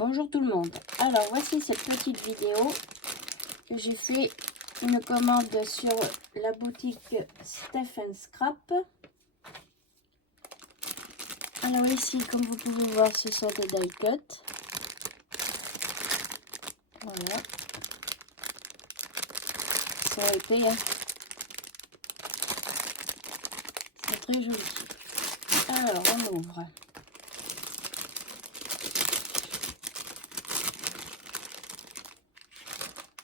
Bonjour tout le monde. Alors voici cette petite vidéo que j'ai fait une commande sur la boutique Steph & Scrap. Alors ici, comme vous pouvez voir, ce sont des die cuts. Voilà. Ils sont épais, hein. C'est très joli. Alors on ouvre.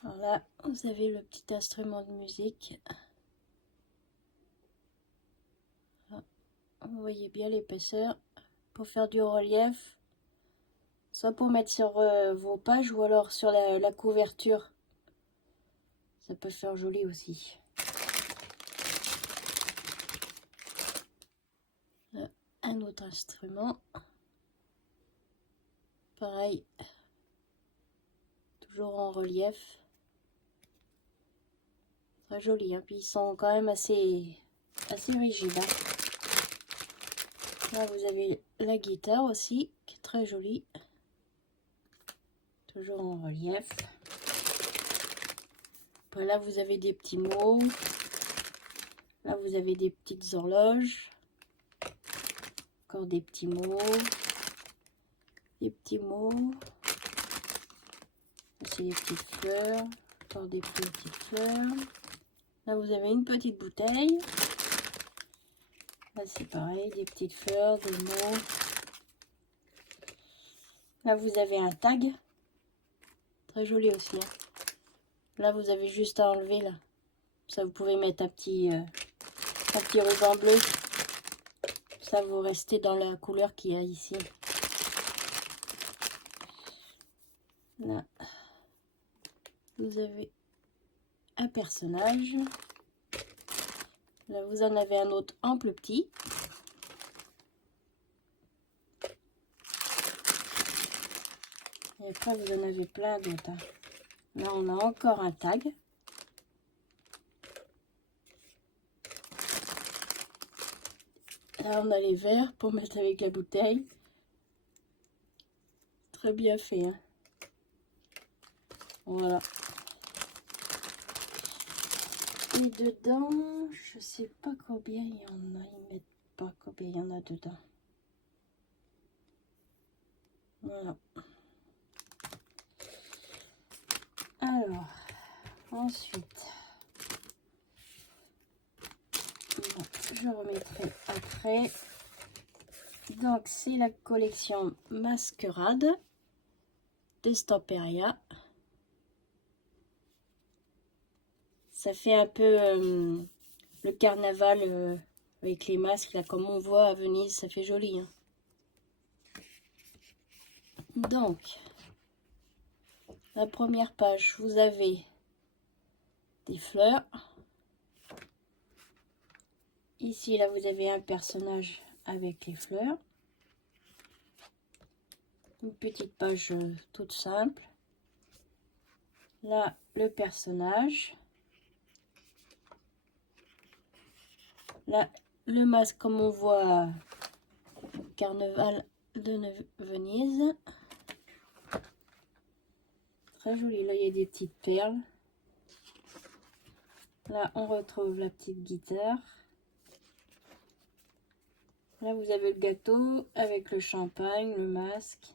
Alors là, vous avez le petit instrument de musique. Vous voyez bien l'épaisseur pour faire du relief, soit pour mettre sur vos pages ou alors sur la couverture. Ça peut faire joli aussi. Là, un autre instrument. Pareil, toujours en relief. Très joli, hein. Puis ils sont quand même assez rigides, hein. Là vous avez la guitare aussi, qui est très jolie. Toujours en relief. Après là vous avez des petits mots. Là vous avez des petites horloges. Encore des petits mots. Des petits mots. C'est des petites fleurs. Encore des petites fleurs. Là vous avez une petite bouteille. Là c'est pareil, des petites fleurs, des mots. Là vous avez un tag. Très joli aussi, hein. Là vous avez juste à enlever là. Ça vous pouvez mettre un petit ruban bleu. Ça vous restez dans la couleur qu'il y a ici. Là vous avez un personnage. Là vous en avez un autre en plus petit. Et après vous en avez plein d'autres, hein. Là on a encore un tag. Là on a les verres pour mettre avec la bouteille. Très bien fait, hein. Voilà. Et dedans, je sais pas combien il y en a. Ils mettent pas combien il y en a dedans. Voilà. Alors, ensuite, bon, je remettrai après. Donc, c'est la collection Masquerade d'Estamperia. Ça fait un peu le carnaval avec les masques, là, comme on voit à Venise. Ça fait joli, hein. Donc, la première page, vous avez des fleurs. Ici, là, vous avez un personnage avec les fleurs. Une petite page toute simple. Là, le personnage. Là, le masque, comme on voit, carnaval de Venise. Très joli. Là, il y a des petites perles. Là, on retrouve la petite guitare. Là, vous avez le gâteau avec le champagne, le masque.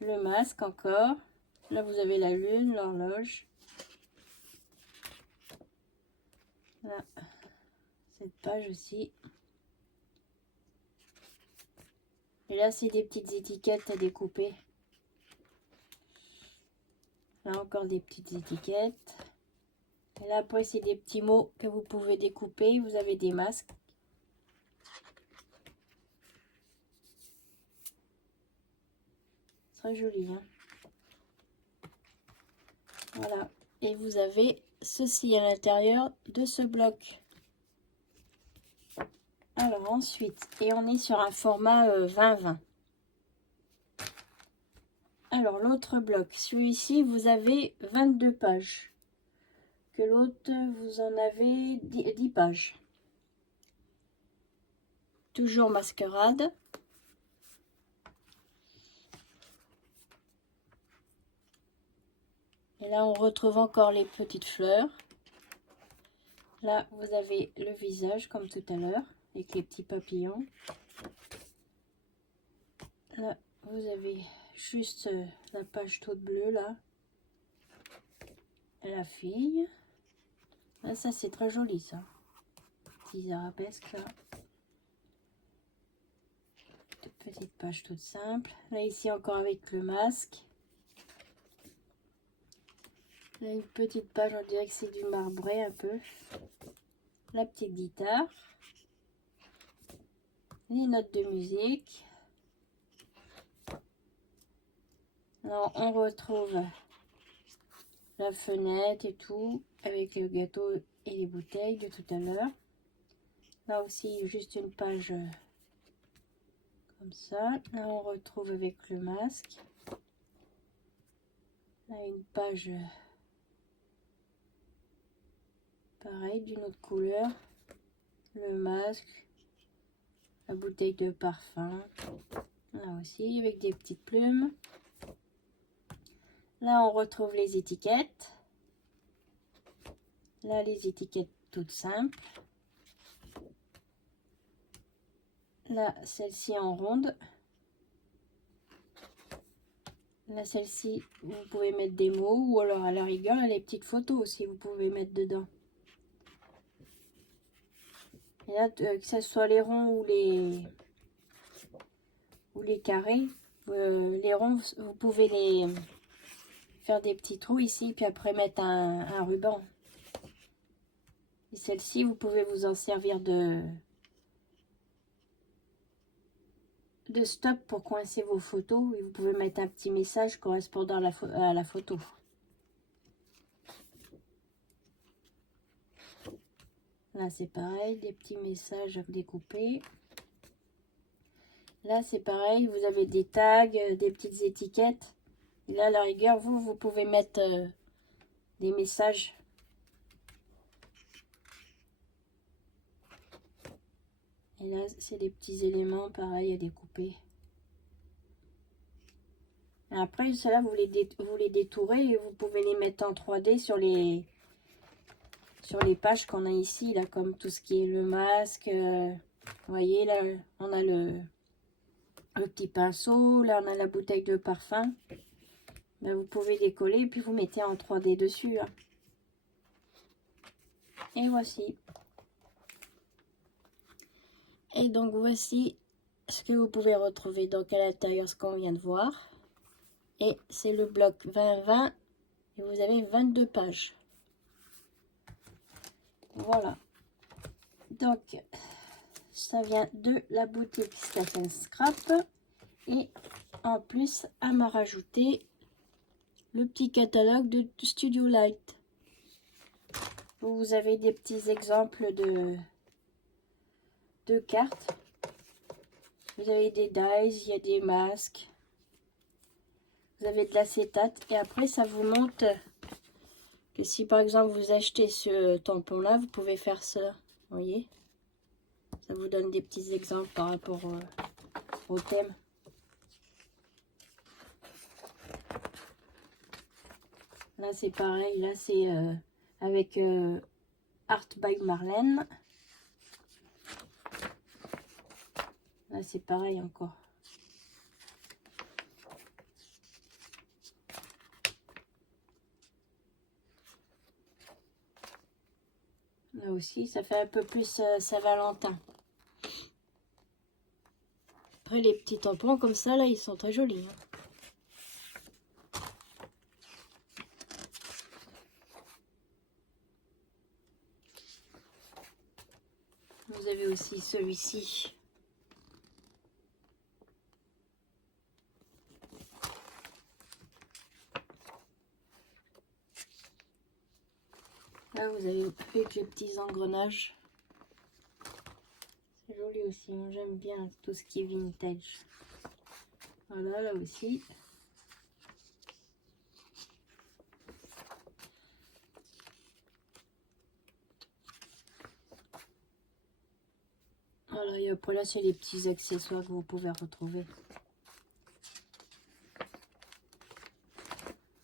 Le masque encore. Là, vous avez la lune, l'horloge. Là, cette page aussi. Et là, c'est des petites étiquettes à découper. Là, encore des petites étiquettes. Et là, après, c'est des petits mots que vous pouvez découper. Vous avez des masques. Très joli, hein. Voilà. Et vous avez ceci à l'intérieur de ce bloc. Alors, ensuite, et on est sur un format 20-20. Alors, l'autre bloc. Celui-ci, vous avez 22 pages. Que l'autre, vous en avez 10 pages. Toujours Masquerade. Et là, on retrouve encore les petites fleurs. Là, vous avez le visage, comme tout à l'heure, avec les petits papillons. Là, vous avez juste la page toute bleue, là. Et la fille. Là, ça, c'est très joli, ça. Petits arabesques, là. Petite page toute simple. Là, ici, encore avec le masque. Là, une petite page, on dirait que c'est du marbré, un peu. La petite guitare. Les notes de musique. Alors, on retrouve la fenêtre et tout, avec le gâteau et les bouteilles de tout à l'heure. Là aussi, juste une page comme ça. Là, on retrouve avec le masque. Là, une page pareil, d'une autre couleur. Le masque, la bouteille de parfum. Là aussi, avec des petites plumes. Là, on retrouve les étiquettes. Là, les étiquettes toutes simples. Là, celle-ci en ronde. Là, celle-ci, vous pouvez mettre des mots ou alors à la rigueur, les petites photos aussi, vous pouvez mettre dedans. Et là, que ce soit les ronds ou les carrés, les ronds, vous pouvez les faire des petits trous ici, puis après mettre un ruban. Et celle-ci, vous pouvez vous en servir de stop pour coincer vos photos. Et vous pouvez mettre un petit message correspondant à la photo. Là, c'est pareil, des petits messages à découper. Là, c'est pareil, vous avez des tags, des petites étiquettes. Et là, à la rigueur, vous pouvez mettre des messages. Et là, c'est des petits éléments, pareil, à découper. Et après, ceux-là, vous les détourez et vous pouvez les mettre en 3D sur les pages qu'on a ici, là, comme tout ce qui est le masque. Vous voyez, là, on a le petit pinceau. Là, on a la bouteille de parfum. Ben, vous pouvez les coller et puis vous mettez en 3D dessus. Hein. Et voici. Et donc, voici ce que vous pouvez retrouver donc à l'intérieur, ce qu'on vient de voir. Et c'est le bloc 20-20. Et vous avez 22 pages. Voilà. Donc, ça vient de la boutique Step & Scrap. Et en plus, elle m'a rajouté le petit catalogue de Studio Light. Vous avez des petits exemples de cartes. Vous avez des dies, il y a des masques. Vous avez de l'acétate. Et après, ça vous montre que si par exemple vous achetez ce tampon-là, vous pouvez faire ça. Vous voyez? Ça vous donne des petits exemples par rapport au thème. Là, c'est pareil. Là, c'est avec Art by Marlène. Là, c'est pareil encore. Là aussi, ça fait un peu plus Saint-Valentin. Après, les petits tampons comme ça, là, ils sont très jolis. Hein. Vous avez aussi celui-ci. Là, vous avez avec les petits engrenages. C'est joli aussi. J'aime bien tout ce qui est vintage. Voilà, là aussi. Voilà, et après là, c'est les petits accessoires que vous pouvez retrouver.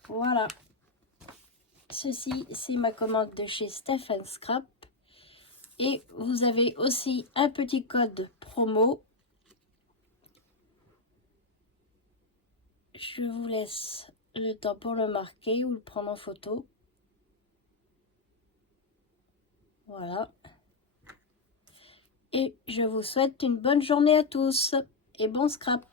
Voilà. ceci c'est ma commande de chez Steph & Scrap. Et vous avez aussi un petit code promo. Je vous laisse le temps pour le marquer ou le prendre en photo. Voilà. Et je vous souhaite une bonne journée à tous et bon scrap.